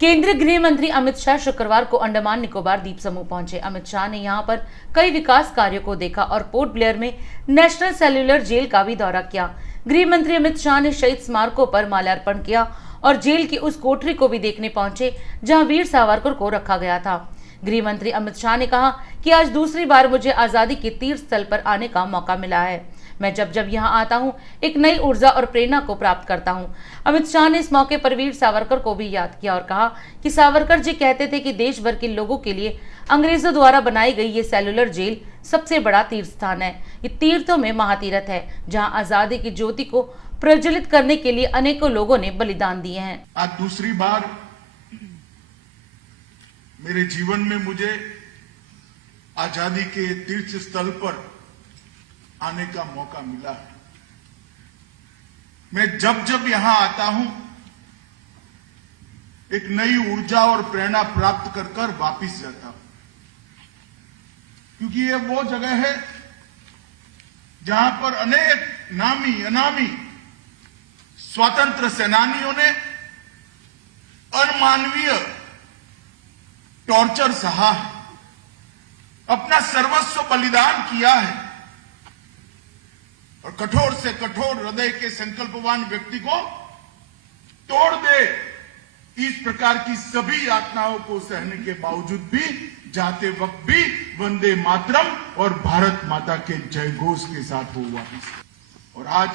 केंद्रीय गृह मंत्री अमित शाह शुक्रवार को अंडमान निकोबार द्वीप समूह पहुंचे। अमित शाह ने यहां पर कई विकास कार्यों को देखा और पोर्ट ब्लेयर में नेशनल सेल्यूलर जेल का भी दौरा किया। गृह मंत्री अमित शाह ने शहीद स्मारकों पर माल्यार्पण किया और जेल की उस कोठरी को भी देखने पहुंचे जहां वीर सावरकर को रखा गया था। गृह मंत्री अमित शाह ने कहा कि आज दूसरी बार मुझे आजादी के तीर्थ स्थल पर आने का मौका मिला है। मैं जब जब यहाँ आता हूँ एक नई ऊर्जा और प्रेरणा को प्राप्त करता हूँ। अमित शाह ने इस मौके पर वीर सावरकर को भी याद किया और कहा कि सावरकर जी कहते थे कि देश भर के लोगों के लिए अंग्रेजों द्वारा बनाई गई ये सेल्यूलर जेल सबसे बड़ा तीर्थ स्थान है। ये तीर्थों में महातीर्थ है जहाँ आजादी की ज्योति को प्रज्वलित करने के लिए अनेकों लोगों ने बलिदान दिए हैं। आज दूसरी बार मेरे जीवन में मुझे आजादी के तीर्थ स्थल पर आने का मौका मिला है। मैं जब जब यहां आता हूं एक नई ऊर्जा और प्रेरणा प्राप्त कर कर वापिस जाता हूं, क्योंकि ये वो जगह है जहां पर अनेक नामी अनामी स्वतंत्र सेनानियों ने अमानवीय टॉर्चर सहा है, अपना सर्वस्व बलिदान किया है और कठोर से कठोर हृदय के संकल्पवान व्यक्ति को तोड़ दे इस प्रकार की सभी यातनाओं को सहने के बावजूद भी जाते वक्त भी वंदे मातरम और भारत माता के जय घोष के साथ हो वापिस। और आज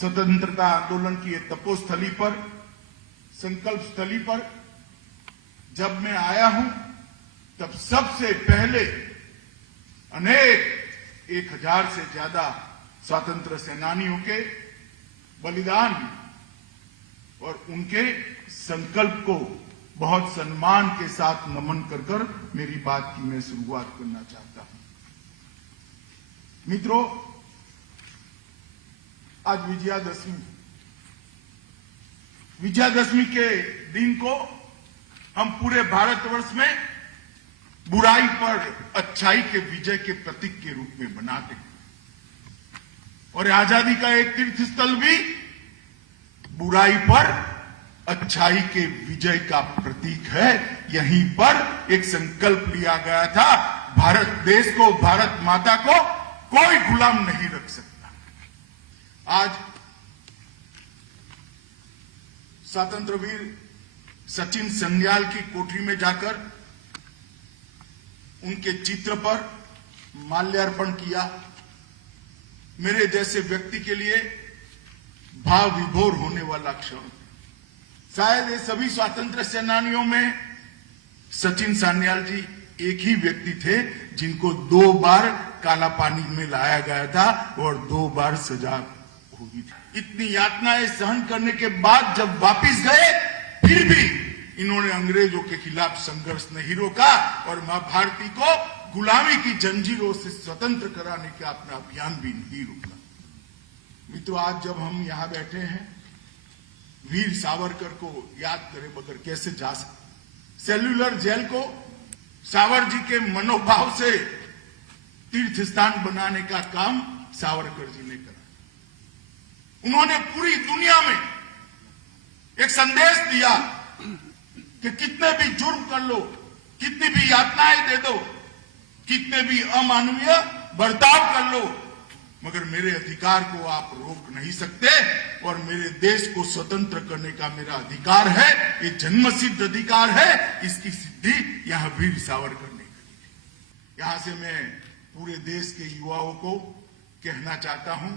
स्वतंत्रता आंदोलन की तपोस्थली पर, संकल्प स्थली पर जब मैं आया हूं तब सबसे पहले अनेक 1000 से ज्यादा स्वतंत्र सेनानियों के बलिदान और उनके संकल्प को बहुत सम्मान के साथ नमन कर कर मेरी बात की मैं शुरुआत करना चाहता हूं। मित्रों, आज विजयादशमी के दिन को हम पूरे भारतवर्ष में बुराई पर अच्छाई के विजय के प्रतीक के रूप में मनाते हैं और आजादी का एक तीर्थ स्थल भी बुराई पर अच्छाई के विजय का प्रतीक है। यहीं पर एक संकल्प लिया गया था, भारत देश को, भारत माता को कोई गुलाम नहीं रख सकता। आज स्वतंत्र वीर सचिन सन्याल की कोठरी में जाकर उनके चित्र पर माल्यार्पण किया। मेरे जैसे व्यक्ति के लिए भाव विभोर होने वाला क्षण। शायद ये सभी स्वतंत्र सेनानियों में सचिन सान्याल जी एक ही व्यक्ति थे जिनको 2 बार काला पानी में लाया गया था और 2 बार सजा हुई थी। इतनी यातनाएं सहन करने के बाद जब वापिस गए फिर भी इन्होंने अंग्रेजों के खिलाफ संघर्ष नहीं रोका और मां भारती को गुलामी की जंजीरों से स्वतंत्र कराने का अपना अभियान भी नहीं रोका। मित्रों, आज जब हम यहां बैठे हैं वीर सावरकर को याद करे बगैर कैसे जा सकते। सेल्यूलर जेल को सावर जी के मनोभाव से तीर्थ स्थान बनाने का काम सावरकर जी ने करा। उन्होंने पूरी दुनिया में एक संदेश दिया कि कितने भी जुर्म कर लो, कितनी भी यातनाएं दे दो, कितने भी अमानवीय बर्ताव कर लो, मगर मेरे अधिकार को आप रोक नहीं सकते और मेरे देश को स्वतंत्र करने का मेरा अधिकार है, ये जन्मसिद्ध अधिकार है। इसकी सिद्धि यहां वीर सावरकर ने करी। यहां से मैं पूरे देश के युवाओं को कहना चाहता हूं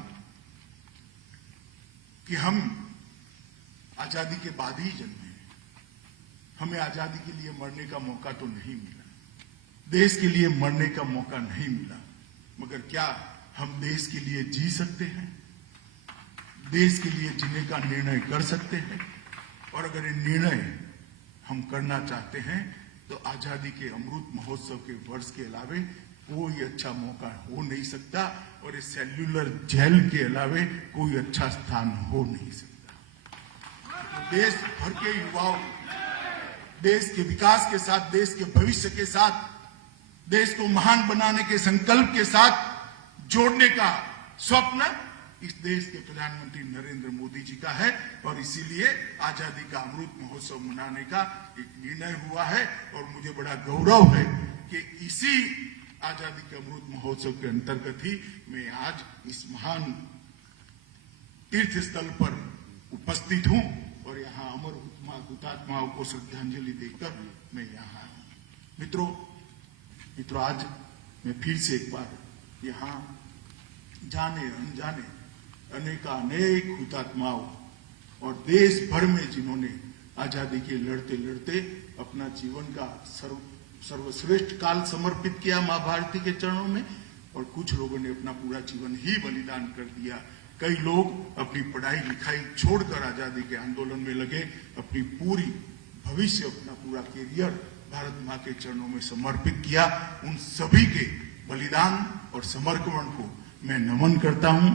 कि हम आजादी के बाद ही जन्मे, हमें आजादी के लिए मरने का मौका तो नहीं मिला, देश के लिए मरने का मौका नहीं मिला, मगर क्या हम देश के लिए जी सकते हैं, देश के लिए जीने का निर्णय कर सकते हैं? और अगर ये निर्णय हम करना चाहते हैं तो आजादी के अमृत महोत्सव के वर्ष के अलावे कोई अच्छा मौका हो नहीं सकता और इस सेल्यूलर जेल के अलावे कोई अच्छा स्थान हो नहीं सकता। तो देश भर के युवाओं, देश के विकास के साथ, देश के भविष्य के साथ, देश को महान बनाने के संकल्प के साथ जोड़ने का स्वप्न इस देश के प्रधानमंत्री नरेंद्र मोदी जी का है और इसीलिए आजादी का अमृत महोत्सव मनाने का एक निर्णय हुआ है। और मुझे बड़ा गौरव है कि इसी आजादी के अमृत महोत्सव के अंतर्गत ही मैं आज इस महान तीर्थ स्थल पर उपस्थित हूं और यहाँ अमर हुतात्माओं को श्रद्धांजलि देकर मैं यहाँ आया हूं। मित्रों, आज मैं फिर से एक बार यहाँ जाने अनजाने अनेक हुतात्माओं और देश भर में जिन्होंने आजादी के लड़ते लड़ते अपना जीवन का सर्वश्रेष्ठ काल समर्पित किया मां भारती के चरणों में, और कुछ लोगों ने अपना पूरा जीवन ही बलिदान कर दिया। कई लोग अपनी पढ़ाई लिखाई छोड़कर आजादी के आंदोलन में लगे, अपनी पूरी भविष्य, अपना पूरा कैरियर भारत मां के चरणों में समर्पित किया। उन सभी के बलिदान और समर्पण को मैं नमन करता हूं।